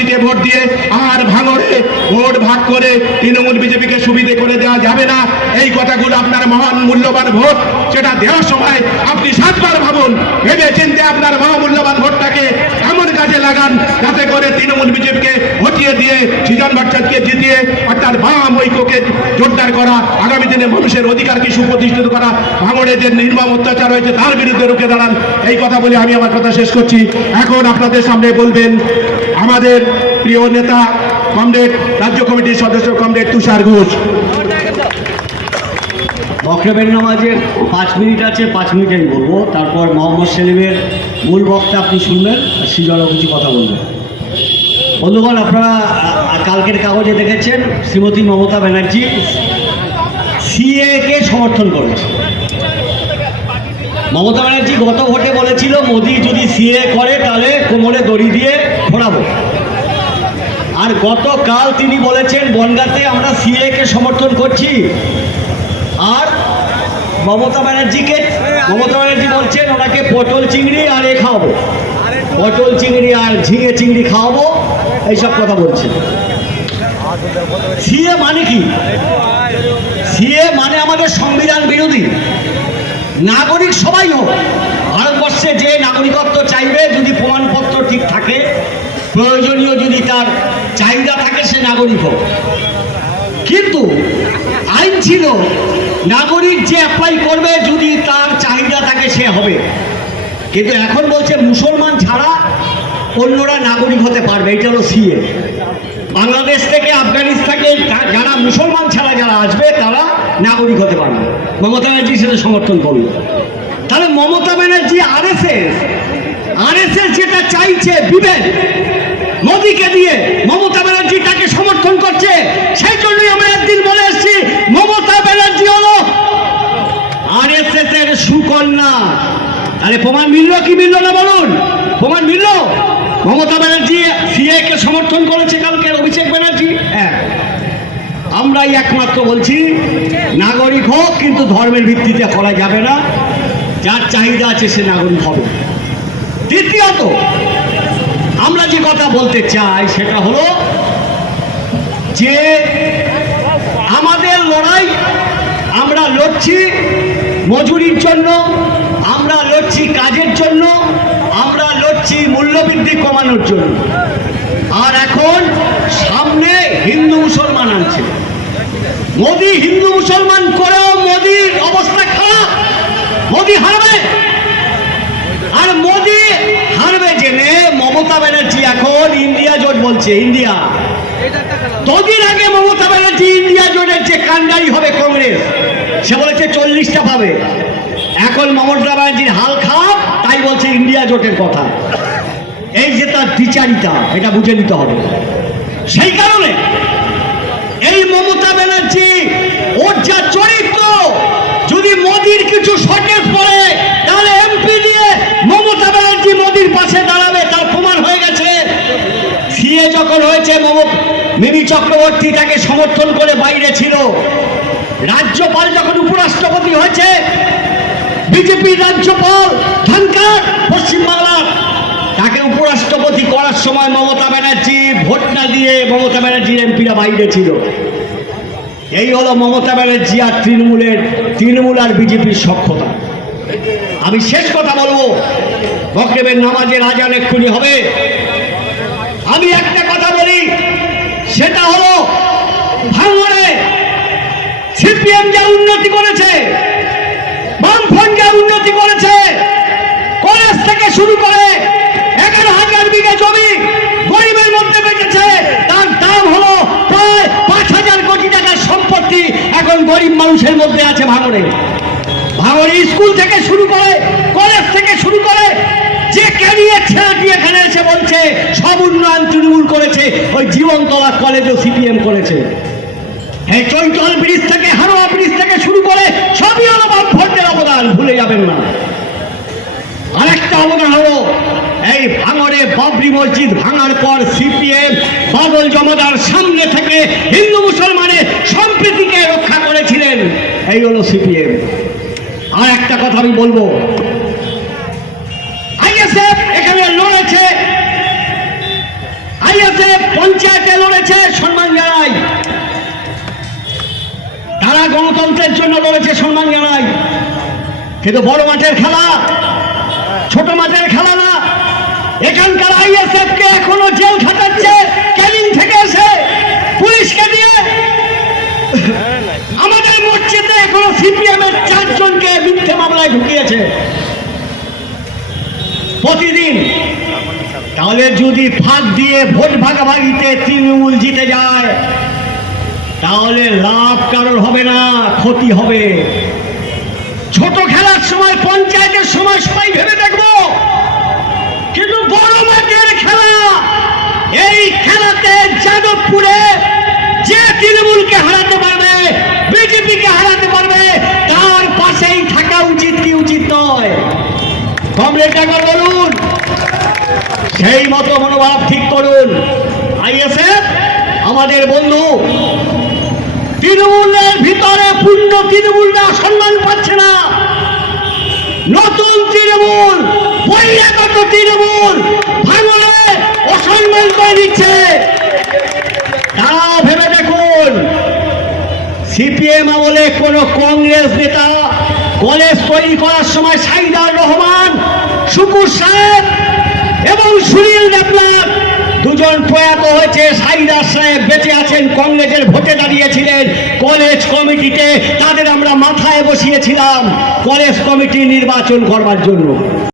দিকে ভোট দিয়ে আর ভাঙড়ে ভোট ভাগ করে তৃণমূল বিজেপিকে সুবিধে করে দেওয়া যাবে না। এই কথাগুলো আপনার মহান মূল্যবান ভোট, সেটা দেওয়ার সময় আপনি সাতবার ভাবুন ভেবে চিনতে আপনার মহামূল্যবান ভোটটাকে এমন কাজে লাগান যাতে করে তৃণমূল বিজেপিকে হটিয়ে দিয়ে, সৃজন ভট্টাচার্যকে জিতিয়ে অর্থাৎ বাম ঐক্যকে জোরদার করা, আগামী দিনে মানুষের অধিকারকে সুপ্রতিষ্ঠিত করা, ভাঙড়ে যে নির্মম অত্যাচার হয়েছে তার বিরুদ্ধে রুখে দাঁড়ান। এই কথা বলে আমি আমার কথা শেষ করছি। এখন আপনাদের সামনে বলবেন, আমাদের প্রিয় নেতা কমরেড, রাজ্য কমিটির সদস্য কমরেড তুষার ঘোষ। বক্রবের নামাজের পাঁচ মিনিট আছে, পাঁচ মিনিট আমি বলব। তারপর মোহাম্মদ সেলিমের মূল বক্তা আপনি শুনবেন, আর সিজলও কিছু কথা বলবেন। বন্ধুগণ, আপনারা কালকের কাগজে দেখেছেন শ্রীমতী মমতা ব্যানার্জি সিএকে সমর্থন করেছে। মমতা ব্যানার্জি গত ভোটে বলেছিল, মোদি যদি সিএ করে, তাহলে কোমরে দড়ি দিয়ে ফোড়াবো আর গতকাল তিনি বলেছেন, বনগাঁতে আমরা সিএকে সমর্থন করছি। আর মমতা ব্যানার্জিকে, মমতা ব্যানার্জি বলছেন, ওনাকে পটল চিংড়ি আর এ খাওয়াবো। পটল চিংড়ি আর ঝিঙে চিংড়ি খাওয়াবো, এইসব কথা বলছেন সিএ মানে কি? সিএ মানে আমাদের সংবিধান বিরোধী। নাগরিক সবাই হোক, ভারতবর্ষে যে নাগরিকত্ব চাইবে, যদি প্রমাণপত্র ঠিক থাকে, প্রয়োজনীয় যদি তার চাহিদা থাকে, সে নাগরিক হোক। কিন্তু আইন ছিল, নাগরিক যে অ্যাপ্লাই করবে, যদি তার চাহিদা থাকে, সে হবে। কিন্তু এখন বলছে মুসলমান ছাড়া অন্যরা নাগরিক হতে পারবে, এটা হলো সিএ। বাংলাদেশ থেকে, আফগানিস্তান যারা মুসলমান ছাড়া যারা আসবে, তারা নাগরিক হতে পারবে। মমতা ব্যানার্জি সেটা সমর্থন করবে তাহলে Mamata Banerjee R S S R S S যেটা চাইছে, বিবেক, মোদীকে দিয়ে মমতা ব্যানার্জি তাকে সমর্থন করছে তাহলে প্রমাণ মিলল কি মিলল না বলুন? প্রমাণ মিলল? মমতা ব্যানার্জি সিএ কে সমর্থন করেছে কালকে, অভিষেক ব্যানার্জি। হ্যাঁ। আমরাই একমাত্র বলছি, নাগরিক হোক, কিন্তু ধর্মের ভিত্তিতে করা যাবে না। যার চাহিদা আছে সে নাগরিক হবে। দ্বিতীয়ত, আমরা যে কথা বলতে চাই সেটা হলো যে আমাদের লড়াই, আমরা লড়ছি মজুরির জন্য, আমরা লড়ছি কাজের জন্য আমরা লড়ছি মূল্যবৃদ্ধি কমানোর জন্য। আর এখন সামনে হিন্দু মুসলমান আনছে মোদি হিন্দু মুসলমান করেও মোদির অবস্থা খারাপ। মোদি হারবে। আর মোদি হারবে জেনে মমতা ব্যানার্জি এখন ইন্ডিয়া জোট বলছে, ইন্ডিয়া। দুদিন আগে মমতা ব্যানার্জি ইন্ডিয়া জোটের যে কান্ডারি হবে কংগ্রেস, সে বলেছে চল্লিশটা পাবে। এখন মমতা ব্যানার্জির হাল তাই বলছে ইন্ডিয়া জোটের কথা। এই যে তার দ্বিচারিতা এটা বুঝে নিতে হবে। সেই কারণে এই মমতা ব্যানার্জি, ওর যা চরিত্র, যদি মোদির কিছু শর্টেজ পড়ে, তাহলে এমপি দিয়ে মমতা ব্যানার্জি মোদির পাশে দাঁড়াবে, তার প্রমাণ হয়ে গেছে। সিএ যখন হয়েছে মিমি চক্রবর্তী তাকে সমর্থন করে বাইরে ছিল। রাজ্যপাল যখন উপরাষ্ট্রপতি হয়েছে বিজেপি রাজ্যপাল ধনকার পশ্চিমবাংলার। তাকে উপরাষ্ট্রপতি করার সময় মমতা ব্যানার্জি ভোট না দিয়ে মমতা ব্যানার্জির এমপিরা বাইরে ছিল। এই হলো মমতা ব্যানার্জি আর তৃণমূলের, তৃণমূল আর বিজেপির সক্ষতা। আমি শেষ কথা বলব বকরেবের নামাজের আজান এক্ষুনি হবে। আমি একটা কথা বলি, সেটা হলো ভাঙড়ে সিপিএম যা উন্নতি করেছে বামফ্রন্ট যা উন্নতি করেছে কলেজ থেকে শুরু করে এগারো হাজার বিঘা জমি গরিবের মধ্যে বেঁচেছে তার দাম হলো প্রায় পাঁচ হাজার কোটি টাকার সম্পত্তি এখন গরিব মানুষের মধ্যে আছে ভাঙড়ে। ভাঙড়ে স্কুল থেকে শুরু করে, কলেজ থেকে শুরু করে, যে ক্যারিয়ার ছেলেটি এখানে এসে বলছে, সব উন্নয়ন তৃণমূল করেছে, ওই জীবনতলা কলেজও সিপিএম করেছে। এই চৈতল ব্রিজ থেকে, হারোয়া ব্রিজ থেকে শুরু করে, সবই হলো বামফ্রন্টের অবদান, ভুলে যাবেন না। আরেকটা অবদান হলো, এই ভাঙরে বাবরি মসজিদ ভাঙার পর সিপিএম বাদল জমাদার সামনে থেকে এই হলো সিপিএম। আর একটা কথা আমি বলব। লড়েছে। পঞ্চায়েতে লড়েছে, সম্মান জানাই। তারা গণতন্ত্রের জন্য লড়েছে, সম্মান জানাই। কিন্তু বড় মাঠের খেলা, ছোট মাঠের খেলা না। এখানকার আইএসএফ কে এখনও জেল খাটাচ্ছে। এখনও সিপিএম এর চারজনকে মিথ্যে মামলায় ঢুকিয়েছে। প্রতিদিন। তাহলে যদি ফাঁক দিয়ে ভোট ভাগাভাগিতে তৃণমূল জিতে যায়, তাহলে লাভ কারোর হবে না, ক্ষতি হবে। ছোট খেলার সময়, পঞ্চায়েতের সময় সবাই ভেবে দেখব। কিন্তু বড় মাঠের খেলা, এই খেলাতে যাদবপুরে যে তৃণমূলকে হারাতে পারবে বিজেপিকে হারাতে পারবে তার পাশেই থাকা উচিত কি উচিত নয় কমরেড ডাকার বলুন। সেই মতো মনোভাব ঠিক করুন। আইএসএফ, আমাদের বন্ধু, তৃণমূলের ভিতরে পূর্ণ তৃণমূলরা সম্মান পাচ্ছে না। নতুন তৃণমূল, বহিরাগত তৃণমূল ভাঙলে অসম্মান করে দিচ্ছে। তারাও ভেবে দেখুন, সিপিএম আমলে কোন কংগ্রেস নেতা কলেজ তৈরি করার সময় সাইদার রহমান শুকুর সাহেব এবং দুজন প্রয়াত হয়েছে সাহেব বেঁচে আছেন, কংগ্রেসের ভোটে কলেজ তাদের আমরা মাথায় বসিয়েছিলাম। কলেজ কমিটি নির্বাচন করবার জন্য।